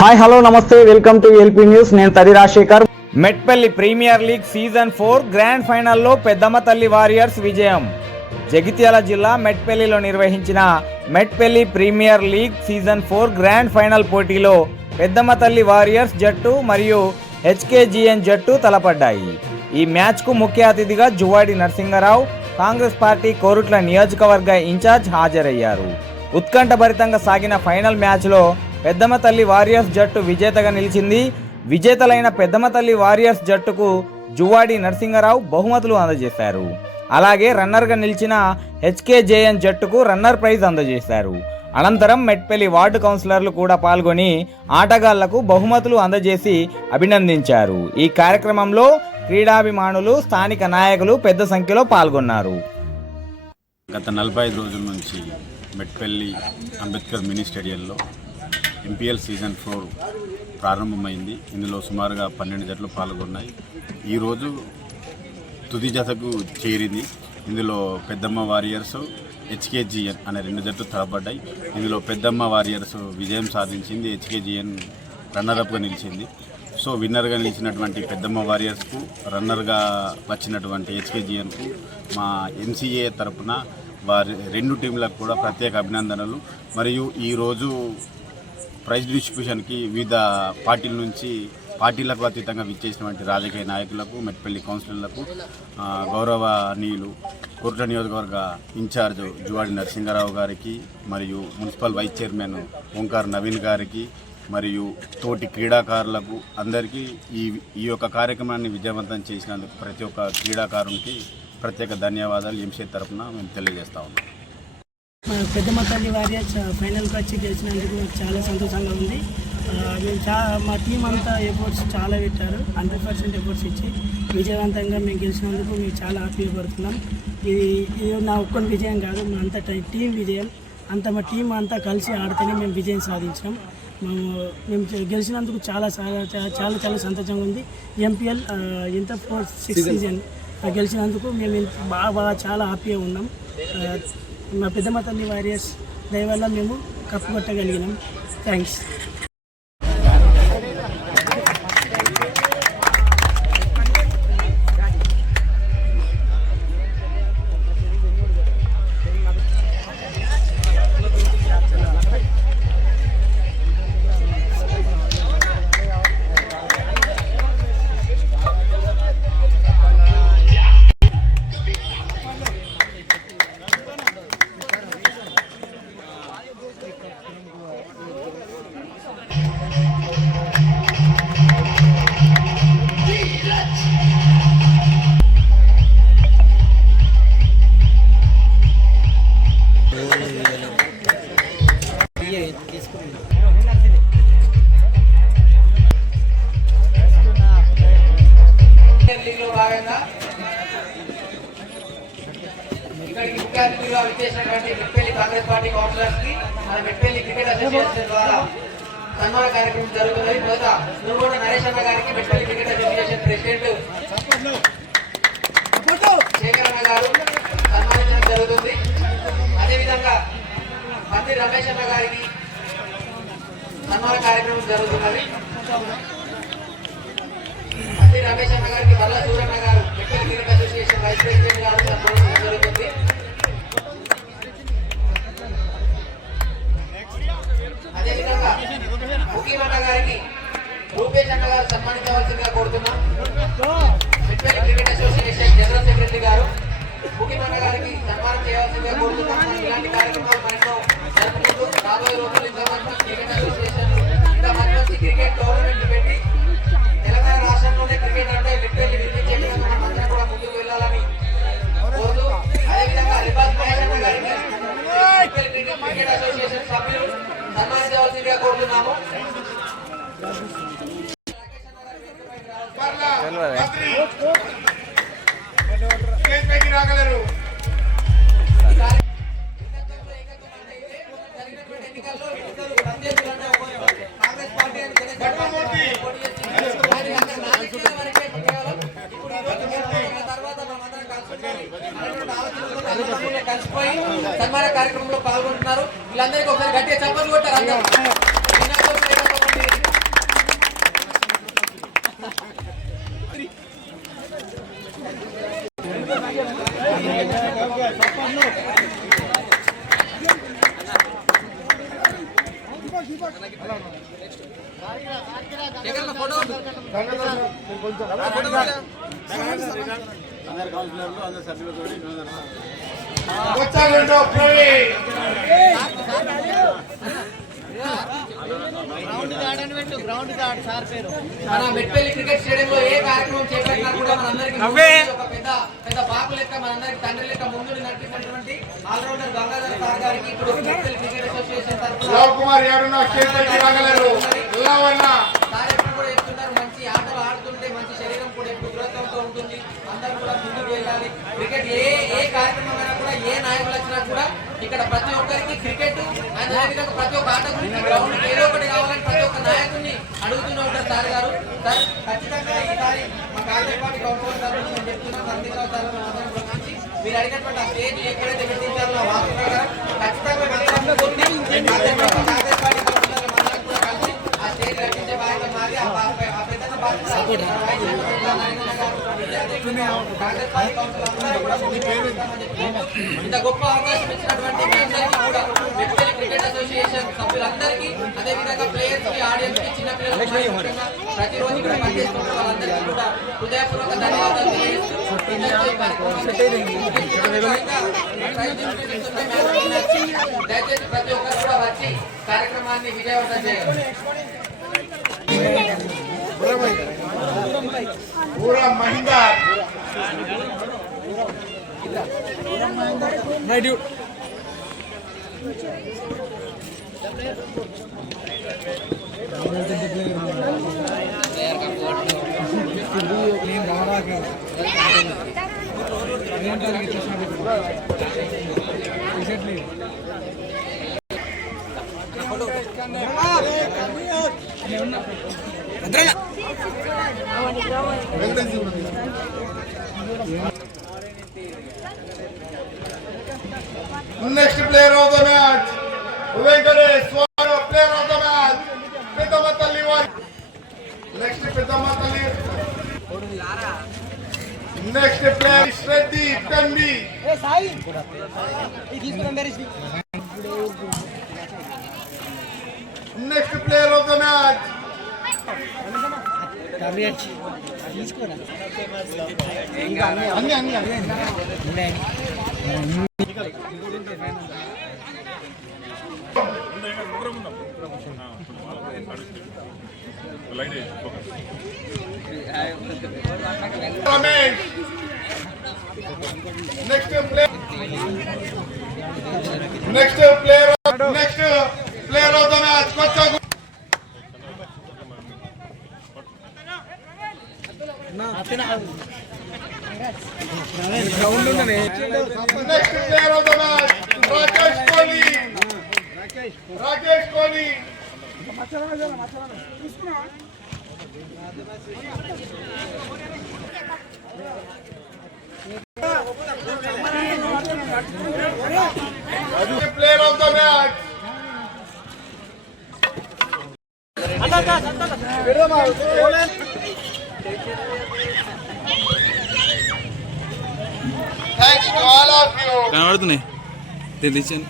Hi hello నమస్తే welcome to LP news. నేను Tadi Rajashekar. Metpally premier league season 4 grand ఫైనల్లో Peddamma Talli warriors విజయం. జగిత్యాల జిల్లా మెట్పల్లిలో నిర్వహించిన Metpally premier league season 4 grand final పోటీలో పెద్దమ్మ తల్లి వారియర్స్ జట్టు మరియు హెచ్కేజీఎన్ జట్టు తలపడ్డాయి. ఈ మ్యాచ్కు ముఖ్య అతిథిగా జువాడి నరసింగరావు, కాంగ్రెస్ పార్టీ కోరుట్ల నియోజకవర్గ ఇన్ఛార్జ్ హాజరయ్యారు. ఉత్కంఠభరితంగా సాగిన ఫైనల్ మ్యాచ్లో పెద్దమ్మ తల్లి వారియర్స్ జట్టు విజేతగా నిలిచింది. విజేతలైన పెద్దమ్మ తల్లి వారియర్స్ జట్టుకు జువాడి నరసింగరావు బహుమతులు అందజేశారు. అలాగే రన్నర్గా నిలిచిన హెచ్కేజేఎన్ జట్టుకు రన్నర్ ప్రైజ్ అందజేశారు. అనంతరం మెట్పల్లి వార్డు కౌన్సిలర్లు కూడా పాల్గొని ఆటగాళ్లకు బహుమతులు అందజేసి అభినందించారు. ఈ కార్యక్రమంలో క్రీడాభిమానులు, స్థానిక నాయకులు పెద్ద సంఖ్యలో పాల్గొన్నారు. గత 45 రోజుల నుంచి మెట్పల్లి అంబేద్కర్ మినీ స్టేడియంలో ఎంపీఎల్ సీజన్ 4 ప్రారంభమైంది. ఇందులో సుమారుగా 12 జట్లు పాల్గొన్నాయి. ఈరోజు తుది జతకు చేరింది. ఇందులో పెద్దమ్మ వారియర్స్, హెచ్కేజీఎన్ అనే 2 జట్లు తలపడ్డాయి. ఇందులో పెద్దమ్మ వారియర్స్ విజయం సాధించింది, హెచ్కేజీఎన్ రన్నర్అప్గా నిలిచింది. సో విన్నర్గా నిలిచినటువంటి పెద్దమ్మ వారియర్స్కు, రన్నర్గా వచ్చినటువంటి హెచ్కేజీఎన్కు మా ఎంసీఏ తరఫున వారి 2 టీంలకు కూడా ప్రత్యేక అభినందనలు. మరియు ఈరోజు ప్రైజ్ డిస్ట్రిబ్యూషన్కి వివిధ పార్టీల నుంచి పార్టీలకు అతీతంగా విచ్చేసినటువంటి రాజకీయ నాయకులకు, మెట్పల్లి కౌన్సిలర్లకు, గౌరవనీయులు కోరుట్ల నియోజకవర్గ ఇన్ఛార్జ్ జువాడి నరసింగరావు గారికి, మరియు municipal vice chairman Omkar Naveen గారికి, మరియు తోటి క్రీడాకారులకు అందరికీ ఈ యొక్క కార్యక్రమాన్ని విజయవంతం చేసినందుకు ప్రతి ఒక్క క్రీడాకారునికి ప్రత్యేక ధన్యవాదాలు ఎంసీ తరఫున మేము తెలియజేస్తా ఉన్నాం. పెద్దమ్మ తల్లి వారియర్స్ ఫైనల్కి వచ్చి గెలిచినందుకు నాకు చాలా సంతోషంగా ఉంది. మేము మా టీం అంతా ఎఫర్ట్స్ చాలా పెట్టారు. 100% ఎఫర్ట్స్ ఇచ్చి విజయవంతంగా మేము గెలిచినందుకు మేము చాలా హ్యాపీగా పడుతున్నాం. ఇది నా ఒక్కరి విజయం కాదు, మా అంతా టీం విజయం. మా టీం అంతా కలిసి ఆడితేనే మేము విజయం సాధించాం. మేము గెలిచినందుకు చాలా చాలా చాలా చాలా సంతోషంగా ఉంది. ఎంపీఎల్ ఇంటర్ 6 సీజన్ గెలిచినందుకు మేము బాగా చాలా హ్యాపీగా ఉన్నాం. మా పెద్దమ్మ తల్లి వారియర్స్ దయ వల్ల మేము కప్పు కొట్టగలిగినాం. థ్యాంక్స్. ఇక్కడికి ముఖ్య అతిథిగా విచ్చేసినటువంటి మెట్పల్లి కాంగ్రెస్ పార్టీ కౌన్సిలర్స్ కి మన మెట్పల్లి క్రికెట్ అసోసియేషన్ ద్వారా సన్మాన కార్యక్రమం జరుగుతున్నది. మొదట నువ్వుగూడ నరేష్ అన్న గారికి Metpally cricket association president Shekar అన్న గారు సన్మానించడం జరుగుతుంది. అదేవిధంగా మంత్రి రమేష్ అన్న గారికి సన్మాన కార్యక్రమం జరుగుతున్నది. మంత్రి రమేష్ అన్న గారికి వల్ల సూరన్న గారు Metpally cricket association vice president గారు సన్మానించడం జరుగుతుంది. అదేవిధంగా ముఖ్యమన్న గారికి రూపేష్ అన్న గారు సన్మానించవలసిందిగా కోరుతున్నాం. Metpally cricket association general secretary గారు ముఖ్యమన్న గారికి సన్మానం చేయవలసిందిగా కోరుతున్నాం. ఇలాంటి కార్యక్రమాలు మనతో జరుపుకుంటూ రాబోయే రోజులు ఇంకా మంచి క్రికెట్ అసోసియేషన్, ఇంకా మంచి క్రికెట్ టోర్నమెంట్ పెట్టి తెలంగాణ రాష్ట్రంలోనే క్రికెట్ అంటే మెట్పల్లి వినిపించేట్టుగా మనం అందరం కూడా ముందుకు వెళ్ళాలని కోరుతూ, అదేవిధంగా రిబాస్ మహేష్ అన్న గారికి మెట్పల్లి క్రికెట్ అసోసియేషన్ సభ్యులు సన్మానించవలసిందిగా కోరుతున్నాము. కలిసిపోయి సన్మాన కార్యక్రమంలో పాల్గొంటున్నారు. వీళ్ళందరికీ ఒకసారి గట్టిగా చప్పట్లు కొట్టారు అందరూ. అందరు కౌన్సిలర్లు అందరు సభ్యులతో మన మెట్పల్లి క్రికెట్ స్టేడియం లో ఏ కార్యక్రమం చేపట్టినా కూడా మనందరికీ ఒక పెద్ద బాపు లెక్క మనందరికి తండ్రి లెక్క ముందు నడిపినటువంటి ఆల్రౌండర్ గంగాధర్ సార్ గారికి ఇప్పుడు మెట్పల్లి క్రికెట్ అసోసియేషన్ తరఫున కార్యక్రమం కూడా చెప్తున్నారు. మంచి ఆటలు ఆడుతుంటే మంచి శరీరం కూడా ఎప్పుడు దృఢత్వంతో ఉంటుంది. అందరూ కూడా ముందుకు వెళ్ళాలి. క్రికెట్ ఏ కార్యక్రమం అయినా కూడా ఏ నాయకులు వచ్చినా కూడా ఇక్కడ ప్రతి ఒక్కరికి క్రికెట్ అదేవిధంగా ప్రతి ఒక్క ఆట గురించి గ్రౌండ్ ఏదో ఒకటి కావాలని ప్రతి ఒక్క నాయకుడిని అడుగుతూనే ఉంటారు సార్ గారు. సార్ ఖచ్చితంగా ఈసారి మా కాంగ్రెస్ కౌన్సిలర్ తరఫున నేను చెప్తున్నా సందీపరావు సార్ అందరం గురించి మీరు అడిగినటువంటి ఆ స్టేజ్ ఎక్కడైతే పెట్టించారో ఆ వాస్తు ప్రకారం ఖచ్చితంగా కాంగ్రెస్ పార్టీ కౌన్సిలర్లు మనందరం కూడా కలిసి ఆ స్టేజ్ రక్షించే బాధ్యత మాది. ఆ పెద్ద బాధ్యత కాంగ్రెస్ పార్టీ కౌన్సిలర్ అందరూ కూడా ఇంత గొప్ప అవకాశం ఇచ్చినటువంటి మీ అందరికీ కూడా మెట్పల్లి క్రికెట్ అసోసియేషన్ సభ్యులందరికీ అదేవిధంగా ప్లేయర్స్ కి ఆడియన్స్ కి చిన్న పిల్లలకి ప్రతిరోజు ఇక్కడ పనిచేస్తున్న వాళ్ళందరికీ కూడా హృదయపూర్వక ధన్యవాదాలు తెలియజేస్తూ దయచేసి ప్రతి ఒక్కరు కూడా వచ్చి కార్యక్రమాన్ని విజయవంతం చేయాలి. Next player of the match, Venkatesh Swara, player of the match, Pedamatali one. Next Pedamatali. Next player is Reddy Tanvi. Next player of the match. Ramesh. Next player of the match, Kochagu. Next player of the match, Rakesh Kohli. Rakesh Kohli. Player of the match. Thanks to all of you. కనబడుతున్నాయి తెలియచండి